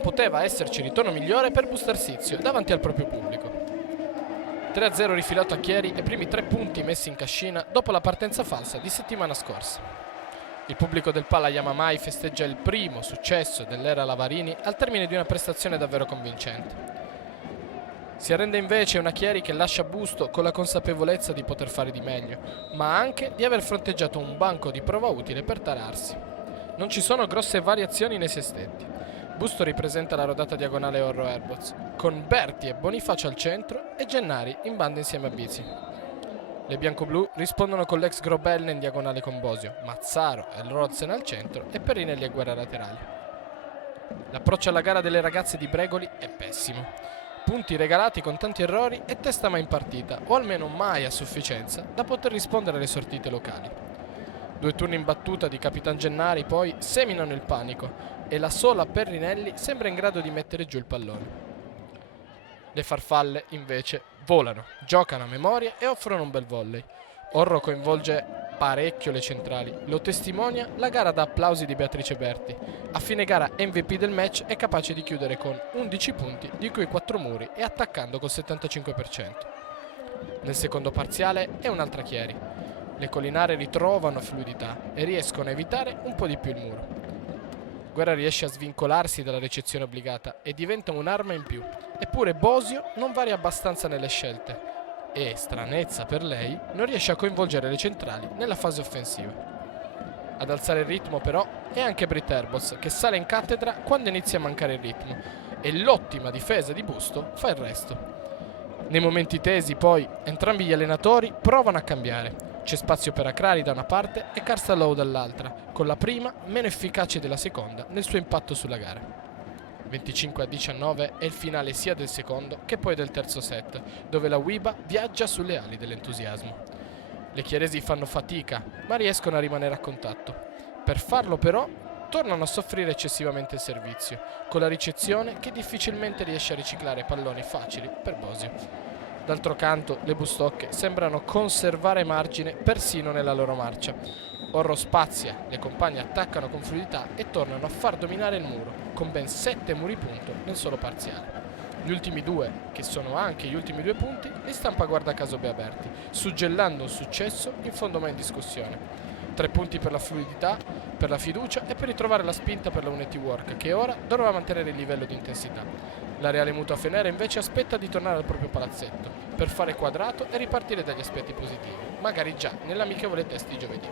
non poteva esserci ritorno migliore per Busto Arsizio davanti al proprio pubblico. 3-0 rifilato a Chieri e primi 3 punti messi in cascina dopo la partenza falsa di settimana scorsa. Il pubblico del Palla Yamamai festeggia il primo successo dell'era Lavarini al termine di una prestazione davvero convincente. Si arrende invece una Chieri che lascia Busto con la consapevolezza di poter fare di meglio, ma anche di aver fronteggiato un banco di prova utile per tararsi. Non ci sono grosse variazioni nei sestetti. Busto ripresenta la rodata diagonale Orro Herboz, con Berti e Bonifacio al centro e Gennari in banda insieme a Bizi. Le bianco-blu rispondono con l'ex Grobelne in diagonale con Bosio, Mazzaro e Rozen al centro e Perrinelli e Guerra laterali. L'approccio alla gara delle ragazze di Bregoli è pessimo. Punti regalati con tanti errori e testa mai in partita, o almeno mai a sufficienza da poter rispondere alle sortite locali. 2 turni in battuta di Capitan Gennari poi seminano il panico e la sola Perrinelli sembra in grado di mettere giù il pallone. Le farfalle invece volano, giocano a memoria e offrono un bel volley. Orro coinvolge parecchio le centrali, lo testimonia la gara da applausi di Beatrice Berti. A fine gara MVP del match è capace di chiudere con 11 punti, di cui 4 muri e attaccando col 75%. Nel secondo parziale è un'altra Chieri. Le collinare ritrovano fluidità e riescono a evitare un po' di più il muro. Guerra riesce a svincolarsi dalla ricezione obbligata e diventa un'arma in più. Eppure Bosio non varia abbastanza nelle scelte e, stranezza per lei, non riesce a coinvolgere le centrali nella fase offensiva. Ad alzare il ritmo però è anche Britt Herboz, che sale in cattedra quando inizia a mancare il ritmo e l'ottima difesa di Busto fa il resto. Nei momenti tesi poi entrambi gli allenatori provano a cambiare. C'è spazio per Acrari da una parte e Karstalou dall'altra, con la prima meno efficace della seconda nel suo impatto sulla gara. 25-19 è il finale sia del secondo che poi del terzo set, dove la Wiba viaggia sulle ali dell'entusiasmo. Le chieresi fanno fatica, ma riescono a rimanere a contatto. Per farlo però tornano a soffrire eccessivamente il servizio, con la ricezione che difficilmente riesce a riciclare palloni facili per Bosio. D'altro canto, le Bustocche sembrano conservare margine persino nella loro marcia. Orro spazia, le compagne attaccano con fluidità e tornano a far dominare il muro, con ben 7 muri punto nel solo parziale. Gli ultimi 2, che sono anche gli ultimi 2 punti, li stampa guarda caso Beaberti, suggellando un successo in fondo mai in discussione. 3 punti per la fluidità, per la fiducia e per ritrovare la spinta per la Unity Work, che ora dovrà mantenere il livello di intensità. La Reale Mutua Fenera invece aspetta di tornare al proprio palazzetto per fare quadrato e ripartire dagli aspetti positivi, magari già nell'amichevole test di giovedì.